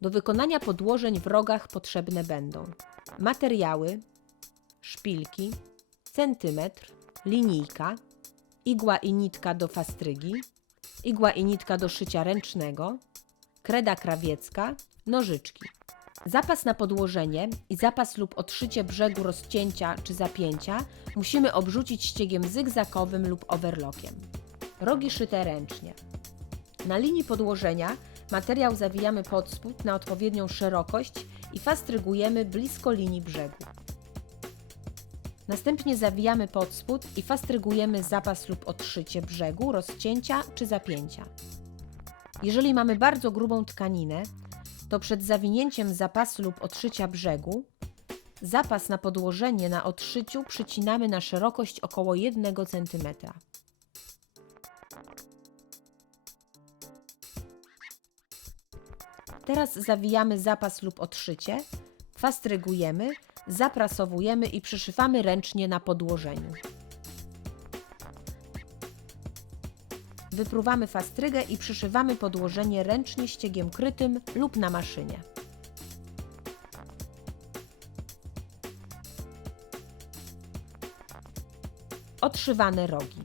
Do wykonania podłożeń w rogach potrzebne będą materiały, szpilki, centymetr, linijka, igła i nitka do fastrygi, igła i nitka do szycia ręcznego, kreda krawiecka, nożyczki. Zapas na podłożenie i zapas lub odszycie brzegu rozcięcia czy zapięcia musimy obrzucić ściegiem zygzakowym lub overlockiem. Rogi szyte ręcznie. Na linii podłożenia materiał zawijamy pod spód na odpowiednią szerokość i fastrygujemy blisko linii brzegu. Następnie zawijamy pod spód i fastrygujemy zapas lub odszycie brzegu, rozcięcia czy zapięcia. Jeżeli mamy bardzo grubą tkaninę, to przed zawinięciem zapasu lub odszycia brzegu zapas na podłożenie na odszyciu przycinamy na szerokość około 1 cm. Teraz zawijamy zapas lub odszycie, fastrygujemy, zaprasowujemy i przyszywamy ręcznie na podłożeniu. Wypruwamy fastrygę i przyszywamy podłożenie ręcznie ściegiem krytym lub na maszynie. Odszywane rogi.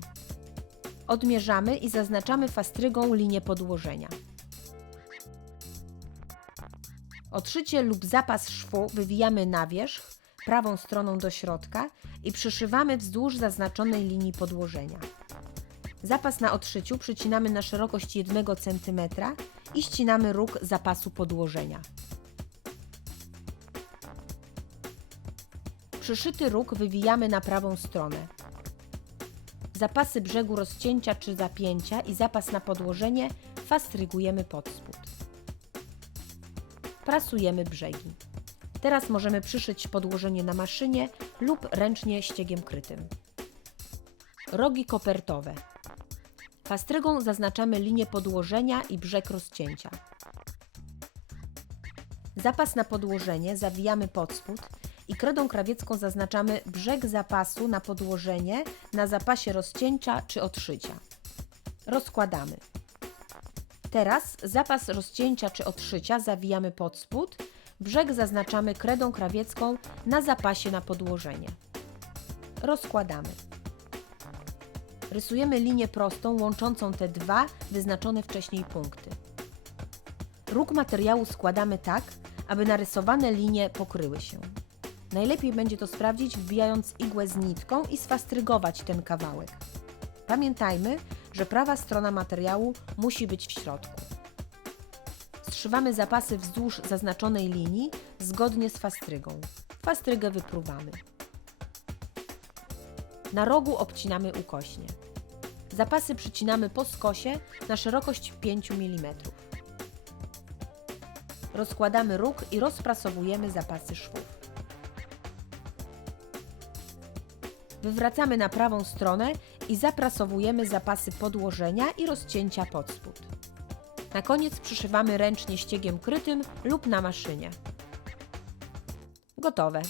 Odmierzamy i zaznaczamy fastrygą linię podłożenia. Odszycie lub zapas szwu wywijamy na wierzch, prawą stroną do środka i przyszywamy wzdłuż zaznaczonej linii podłożenia. Zapas na odszyciu przycinamy na szerokość 1 cm i ścinamy róg zapasu podłożenia. Przyszyty róg wywijamy na prawą stronę. Zapasy brzegu rozcięcia czy zapięcia i zapas na podłożenie fastrygujemy pod spód. Prasujemy brzegi. Teraz możemy przyszyć podłożenie na maszynie lub ręcznie ściegiem krytym. Rogi kopertowe. Fastrygą zaznaczamy linię podłożenia i brzeg rozcięcia. Zapas na podłożenie zawijamy pod spód i kredą krawiecką zaznaczamy brzeg zapasu na podłożenie na zapasie rozcięcia czy odszycia. Rozkładamy. Teraz zapas rozcięcia czy odszycia zawijamy pod spód, brzeg zaznaczamy kredą krawiecką na zapasie na podłożenie. Rozkładamy. Rysujemy linię prostą łączącą te dwa wyznaczone wcześniej punkty. Róg materiału składamy tak, aby narysowane linie pokryły się. Najlepiej będzie to sprawdzić wbijając igłę z nitką i sfastrygować ten kawałek. Pamiętajmy, że prawa strona materiału musi być w środku. Zszywamy zapasy wzdłuż zaznaczonej linii zgodnie z fastrygą. Fastrygę wypruwamy. Na rogu obcinamy ukośnie. Zapasy przycinamy po skosie na szerokość 5 mm. Rozkładamy róg i rozprasowujemy zapasy szwów. Wywracamy na prawą stronę i zaprasowujemy zapasy podłożenia i rozcięcia pod spód. Na koniec przyszywamy ręcznie ściegiem krytym lub na maszynie. Gotowe.